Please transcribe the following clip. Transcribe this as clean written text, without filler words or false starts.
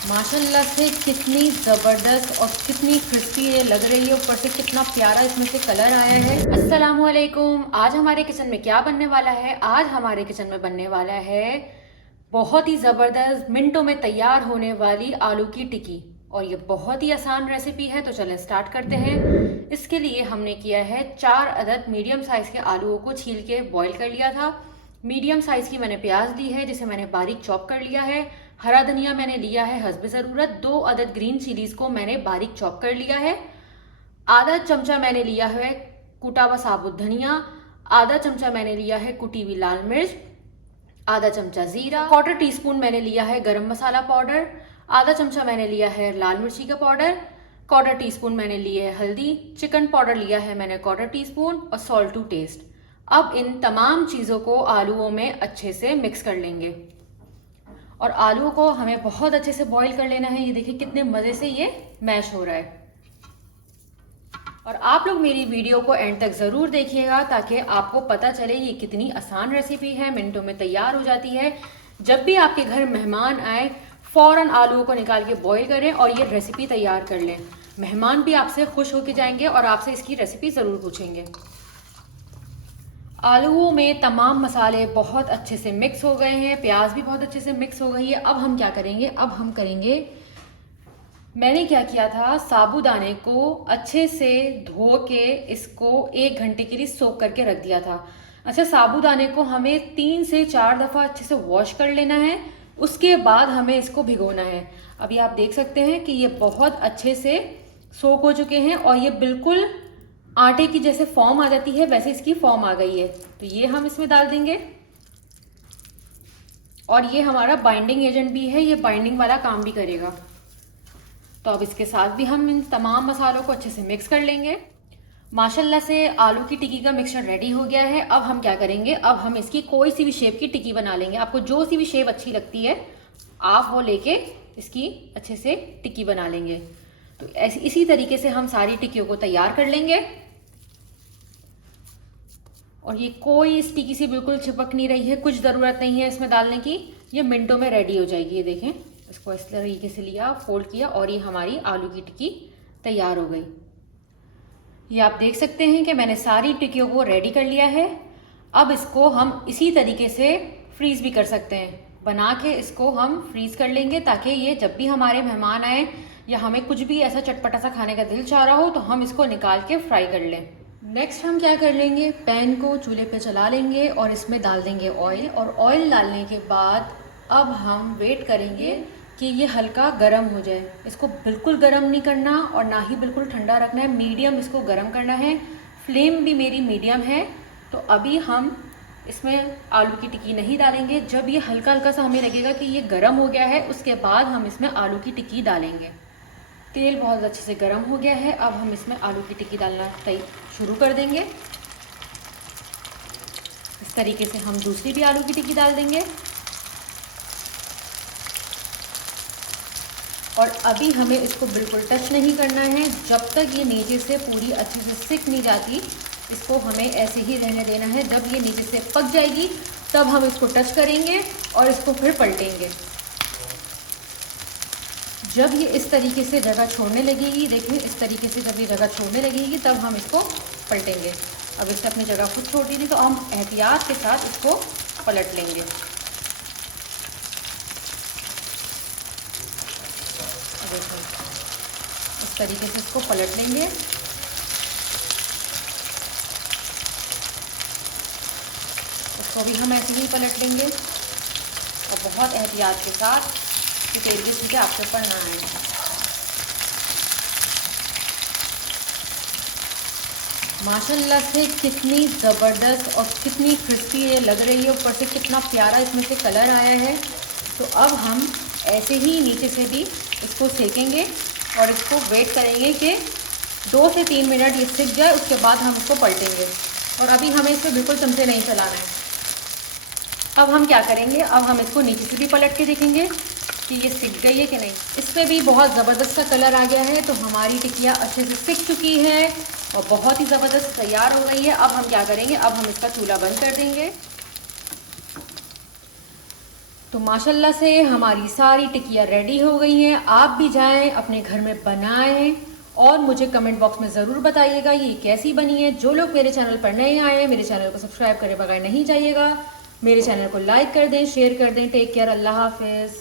माशाल्लाह से कितनी ज़बरदस्त और कितनी क्रिस्पी ये लग रही है। ऊपर से कितना प्यारा इसमें से कलर आया है। अस्सलामुअलैकुम। आज हमारे किचन में क्या बनने वाला है? आज हमारे किचन में बनने वाला है बहुत ही ज़बरदस्त मिनटों में तैयार होने वाली आलू की टिक्की। और ये बहुत ही आसान रेसिपी है, तो चलें स्टार्ट करते हैं। इसके लिए हमने किया है 4 अदद मीडियम साइज़ के आलूओं को छील के बॉईल कर लिया था। मीडियम साइज़ की मैंने प्याज ली है, जिसे मैंने बारीक चॉप कर लिया है। हरा धनिया मैंने लिया है हस्ब ज़रूरत। 2 अदद ग्रीन चिलीज़ को मैंने बारीक चॉप कर लिया है। आधा चमचा मैंने लिया है कुटा हुआ साबुत धनिया। आधा चमचा मैंने लिया है कुटी हुई लाल मिर्च। आधा चमचा जीरा। 1/4 टीस्पून मैंने लिया है गरम मसाला पाउडर। आधा चमचा मैंने लिया है लाल मिर्ची का पाउडर। 1/4 टीस्पून मैंने लिए है हल्दी। चिकन पाउडर लिया है मैंने 1/4 टीस्पून और सॉल्ट टू टेस्ट। अब इन तमाम चीज़ों को आलूओं में अच्छे से मिक्स कर लेंगे। और आलू को हमें बहुत अच्छे से बॉईल कर लेना है। ये देखिए कितने मज़े से ये मैश हो रहा है। और आप लोग मेरी वीडियो को एंड तक ज़रूर देखिएगा, ताकि आपको पता चले ये कितनी आसान रेसिपी है, मिनटों में तैयार हो जाती है। जब भी आपके घर मेहमान आए, फ़ौरन आलूओं को निकाल के बॉईल करें और ये रेसिपी तैयार कर लें। मेहमान भी आपसे खुश होके जाएंगे और आपसे इसकी रेसिपी ज़रूर पूछेंगे। आलूओं में तमाम मसाले बहुत अच्छे से मिक्स हो गए हैं, प्याज भी बहुत अच्छे से मिक्स हो गई है। अब हम क्या करेंगे? अब हम करेंगे, मैंने क्या किया था, साबूदाने को अच्छे से धो के इसको 1 घंटे के लिए सोक करके रख दिया था। अच्छा, साबूदाने को हमें 3 से 4 दफ़ा अच्छे से वॉश कर लेना है, उसके बाद हमें इसको भिगोना है। अभी आप देख सकते हैं कि ये बहुत अच्छे से सोक हो चुके हैं और ये बिल्कुल आटे की जैसे फॉर्म आ जाती है, वैसे इसकी फॉर्म आ गई है। तो ये हम इसमें डाल देंगे। और ये हमारा बाइंडिंग एजेंट भी है, ये बाइंडिंग वाला काम भी करेगा। तो अब इसके साथ भी हम इन तमाम मसालों को अच्छे से मिक्स कर लेंगे। माशाल्लाह से आलू की टिक्की का मिक्सचर रेडी हो गया है। अब हम क्या करेंगे? अब हम इसकी कोई सी भी शेप की टिक्की बना लेंगे। आपको जो सी भी शेप अच्छी लगती है, आप वो लेके इसकी अच्छे से टिक्की बना लेंगे। तो ऐसी इसी तरीके से हम सारी टिक्कियों को तैयार कर लेंगे। और ये कोई इस टिक्की से बिल्कुल चिपक नहीं रही है, कुछ ज़रूरत नहीं है इसमें डालने की। ये मिनटों में रेडी हो जाएगी। ये देखें, इसको इस तरीके से लिया, फोल्ड किया और ये हमारी आलू की टिक्की तैयार हो गई। ये आप देख सकते हैं कि मैंने सारी टिक्कियों को रेडी कर लिया है। अब इसको हम इसी तरीके से फ्रीज़ भी कर सकते हैं। बना के इसको हम फ्रीज़ कर लेंगे, ताकि ये जब भी हमारे मेहमान आए या हमें कुछ भी ऐसा चटपटा सा खाने का दिल चाह रहा हो, तो हम इसको निकाल के फ्राई कर लें। नेक्स्ट हम क्या कर लेंगे, पैन को चूल्हे पे चला लेंगे और इसमें डाल देंगे ऑयल। और ऑयल डालने के बाद अब हम वेट करेंगे कि ये हल्का गर्म हो जाए। इसको बिल्कुल गर्म नहीं करना और ना ही बिल्कुल ठंडा रखना है, मीडियम इसको गर्म करना है। फ्लेम भी मेरी मीडियम है। तो अभी हम इसमें आलू की टिक्की नहीं डालेंगे। जब ये हल्का हल्का सा हमें लगेगा कि ये गर्म हो गया है, उसके बाद हम इसमें आलू की टिक्की डालेंगे। तेल बहुत अच्छे से गर्म हो गया है। अब हम इसमें आलू की टिक्की डालना शुरू कर देंगे। इस तरीके से हम दूसरी भी आलू की टिक्की डाल देंगे। और अभी हमें इसको बिल्कुल टच नहीं करना है। जब तक ये नीचे से पूरी अच्छे से सिक नहीं जाती, इसको हमें ऐसे ही रहने देना है। जब ये नीचे से पक जाएगी, तब हम इसको टच करेंगे और इसको फिर पलटेंगे। जब ये इस तरीके से जगह छोड़ने लगेगी, देखिए इस तरीके से जब ये जगह छोड़ने लगेगी, तब हम इसको पलटेंगे। अब इसने अपनी जगह खुद छोड़ दी थी, तो हम एहतियात के साथ इसको पलट लेंगे। देखो इस तरीके से इसको पलट लेंगे। इसको भी हम ऐसे ही पलट लेंगे और बहुत एहतियात के साथ कि तेल की छींटे आपके ऊपर ना आए। माशाल्लाह से कितनी ज़बरदस्त और कितनी क्रिस्पी ये लग रही है। ऊपर से कितना प्यारा इसमें से कलर आया है। तो अब हम ऐसे ही नीचे से भी इसको सेकेंगे और इसको वेट करेंगे कि 2 से 3 मिनट ये सिक जाए, उसके बाद हम इसको पलटेंगे। और अभी हमें इसमें बिल्कुल चमचे नहीं चलाना है। अब हम क्या करेंगे, अब हम इसको नीचे से भी पलट के देखेंगे कि ये सिक गई है कि नहीं। इसमें भी बहुत ज़बरदस्त सा कलर आ गया है। तो हमारी टिक्कियाँ अच्छे से सिक चुकी है और बहुत ही ज़बरदस्त तैयार हो गई है। अब हम क्या करेंगे, अब हम इसका चूल्हा बंद कर देंगे। तो माशाल्लाह से हमारी सारी टिकिया रेडी हो गई हैं। आप भी जाएं अपने घर में बनाएं और मुझे कमेंट बॉक्स में ज़रूर बताइएगा ये कैसी बनी है। जो लोग मेरे चैनल पर नए आए हैं मेरे चैनल को सब्सक्राइब करे बगैर नहीं जाइएगा। मेरे चैनल को लाइक कर दें, शेयर कर दें। टेक केयर, अल्लाह हाफिज़।